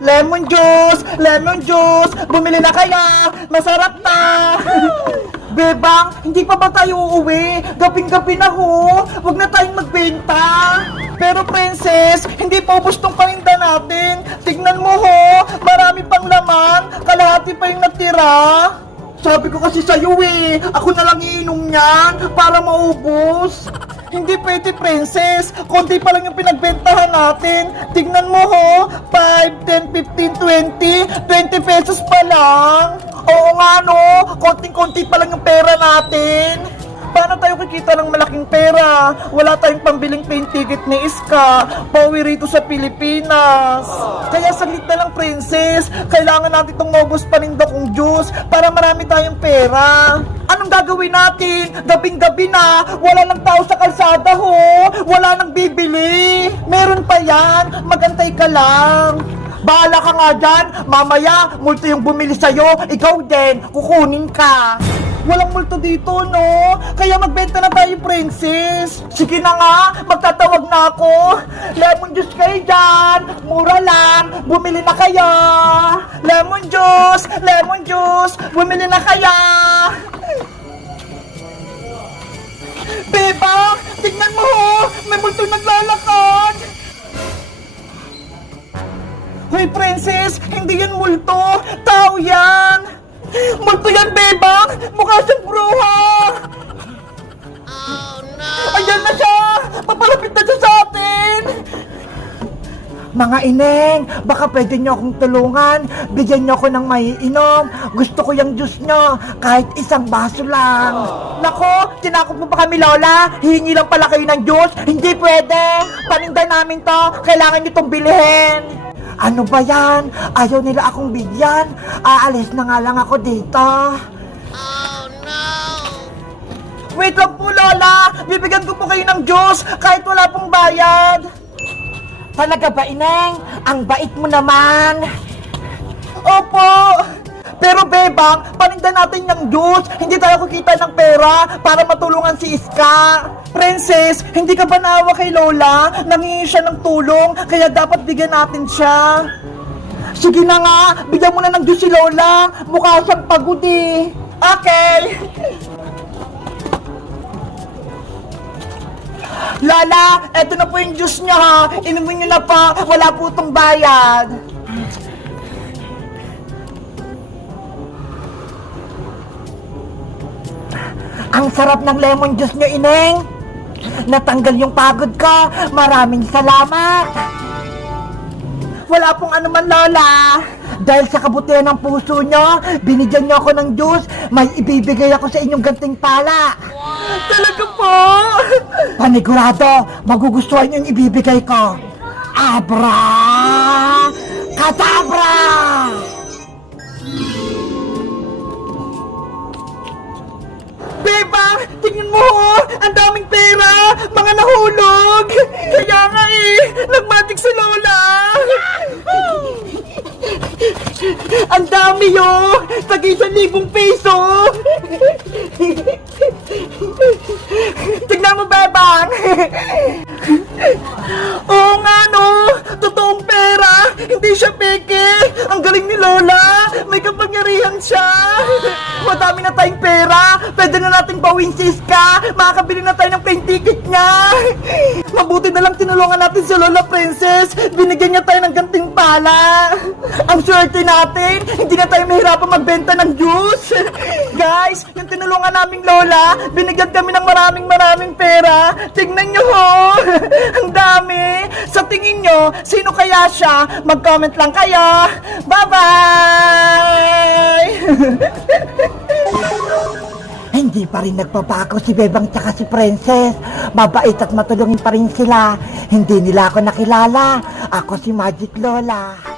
Lemon juice! Lemon juice! Bumili na kaya! Masarap na! Bebang, hindi pa ba tayo uuwi? Gaping-gabi na ho! Huwag na tayong magbenta! Pero princess, hindi pa ubos tong paninda natin! Tignan mo ho! Marami pang laman! Kalahati pa yung natira! Sabi ko kasi sa'yo eh, ako na lang iinom niyan para maubos. Hindi pwede, princess. Konti pa lang yung pinagbentahan natin. Tignan mo ho, 5, 10, 15, 20, 20 pesos pa lang. Oo nga no, konting-konti pa lang yung pera natin. Paano tayo kikita ng malaking pera? Wala tayong pambiling plane ticket ni Iska. Pauwi rito sa Pilipinas. Kaya saglit na lang, princess. Kailangan natin itong maubos paninda kong juice para marami tayong pera. Anong gagawin natin? Gabing-gabi na. Wala nang tao sa kalsada, ho. Wala nang bibili. Meron pa yan. Magantay ka lang. Bahala ka nga dyan. Mamaya, multo yung bumili sa'yo. Ikaw din. Kukunin ka. Walang multo dito, no? Kaya magbenta na tayo, princess. Sige na nga, magtatawag na ako. Lemon juice kayo dyan. Mura lang. Bumili na kaya. Lemon juice, lemon juice. Bumili na kaya. Beba, tignan mo, ho. may multo naglalakad. Hoy, princess, hindi yan multo. Tao yan. Multo yan, bebang. Mukha siyang bruha. Mga ineng, baka pwede niyo akong tulungan. Bigyan niyo ako ng maiinom. Gusto ko yung juice niyo, kahit isang baso lang. Nako, tinakot mo pa kami, Lola. Hihingi lang pala kayo ng juice. Hindi pwede. Paninda namin to. Kailangan niyo itong bilhin. Ano ba yan? Ayaw nila akong bigyan. Aalis na nga lang ako dito. Wait lang po, Lola! Bibigyan ko po kayo ng juice kahit wala pong bayad. Talaga ba, Ineng? Ang bait mo naman. Opo! Pero Bebang, paninda natin yung juice. Hindi tayo kukita ng pera para matulungan si Iska. Princess, hindi ka ba naawa kay Lola? Nangingi siya ng tulong, kaya dapat bigyan natin siya. Sige na nga, bigyan mo na ng juice si Lola. Mukha siyang pagod eh. Okay. Lola, eto na po yung juice niya ha. Inumin niyo na pa. Wala po itong bayad. Ang sarap ng lemon juice niyo, Ineng. Natanggal yung pagod ko. Maraming salamat. Wala pong anuman, Lola. Dahil sa kabutihan ng puso nyo, binigyan nyo ako ng juice, may ibibigay ako sa inyong ganting pala. Talaga po? Panigurado, magugustuhan yung ibibigay ko. Abra! Kadabra! Dami yo! Tag isang libong peso! Tignan mo, Bebang! Oo nga, no! Totoong pera! Hindi siya peke! Ang galing ni Lola! May kapangyarihan siya! Madami na tayong pera! Pwede na natin bawin si Iska! Makakabili na tayo ng plane ticket niya! Mabuti na lang tinulungan natin si Lola Princess! Binigyan niya tayo ng ganting pala! Ang swerte natin! Hindi na tayo mahirapan magbenta ng juice! Guys, yung tinulungan naming Lola, binigyan kami ng maraming maraming pera! Tingnan niyo ho! Ang dami! Sa tingin niyo, sino kaya siya? Mag-comment lang kayo! Bye-bye! Hindi pa rin nagpapago si Bebang tsaka si Princess. Mabait at matulungin pa rin sila. Hindi nila ako nakilala. Ako si Magic Lola.